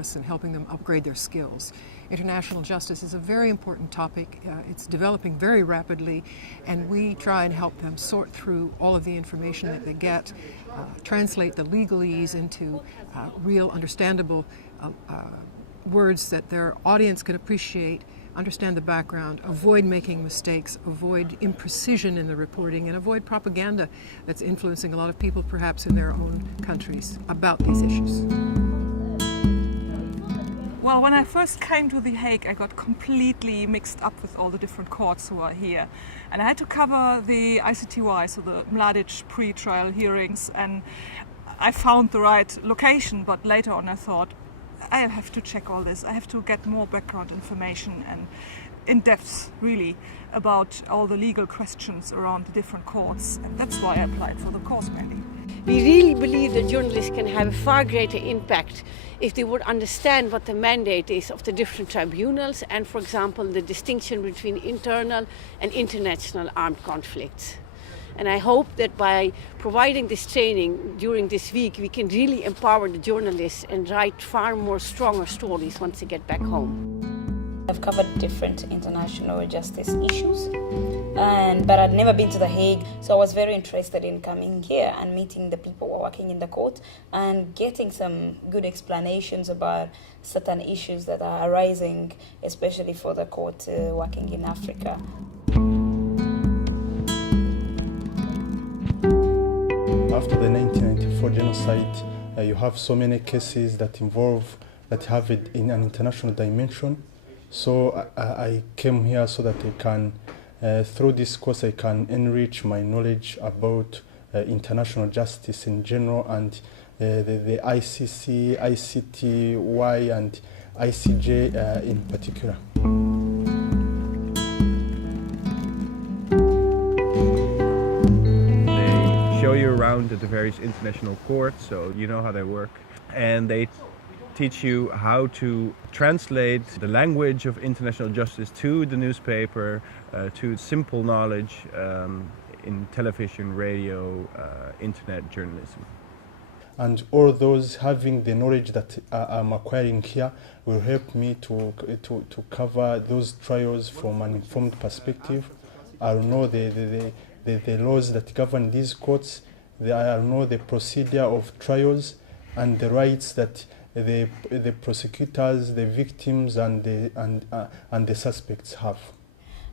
journalists and helping them upgrade their skills. International justice is a very important topic. It's developing very rapidly, and we try and help them sort through all of the information that they get, translate the legalese into real understandable words that their audience can appreciate, understand the background, avoid making mistakes, avoid imprecision in the reporting, and avoid propaganda that's influencing a lot of people perhaps in their own countries about these issues. Well, when I first came to The Hague, I got completely mixed up with all the different courts who are here. And I had to cover the ICTY, so the Mladic pre-trial hearings, and I found the right location, but later on I thought, I have to check all this. I have to get more background information and in depth, really, about all the legal questions around the different courts. And that's why I applied for the course mainly. We really believe that journalists can have a far greater impact if they would understand what the mandate is of the different tribunals and, for example, the distinction between internal and international armed conflicts. And I hope that by providing this training during this week, we can really empower the journalists and write far more stronger stories once they get back home. I've covered different international justice issues, but I'd never been to The Hague, so I was very interested in coming here and meeting the people who are working in the court and getting some good explanations about certain issues that are arising, especially for the court working in Africa. After the 1994 genocide, you have so many cases that have it in an international dimension. So I came here so that I can, through this course, I can enrich my knowledge about international justice in general and the ICC, ICTY, and ICJ in particular. Show you around at the various international courts, so you know how they work, and they teach you how to translate the language of international justice to the newspaper, to simple knowledge in television, radio, internet journalism. And all those having the knowledge that I'm acquiring here will help me to cover those trials from an informed perspective. I'll know the laws that govern these courts. I'll know the procedure of trials and the rights that the prosecutors, the victims, and the suspects have.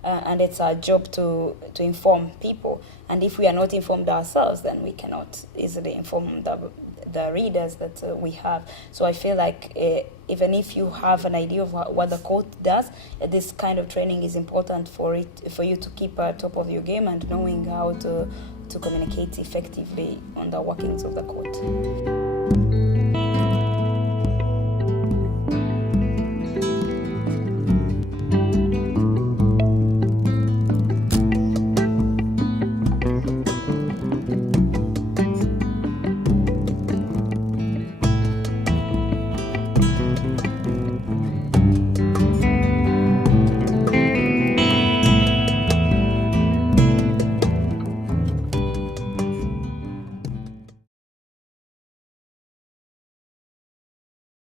And it's our job to inform people. And if we are not informed ourselves, then we cannot easily inform the readers that we have. So I feel like even if you have an idea of what the court does, this kind of training is important for you to keep on top of your game and knowing how to communicate effectively on the workings of the court.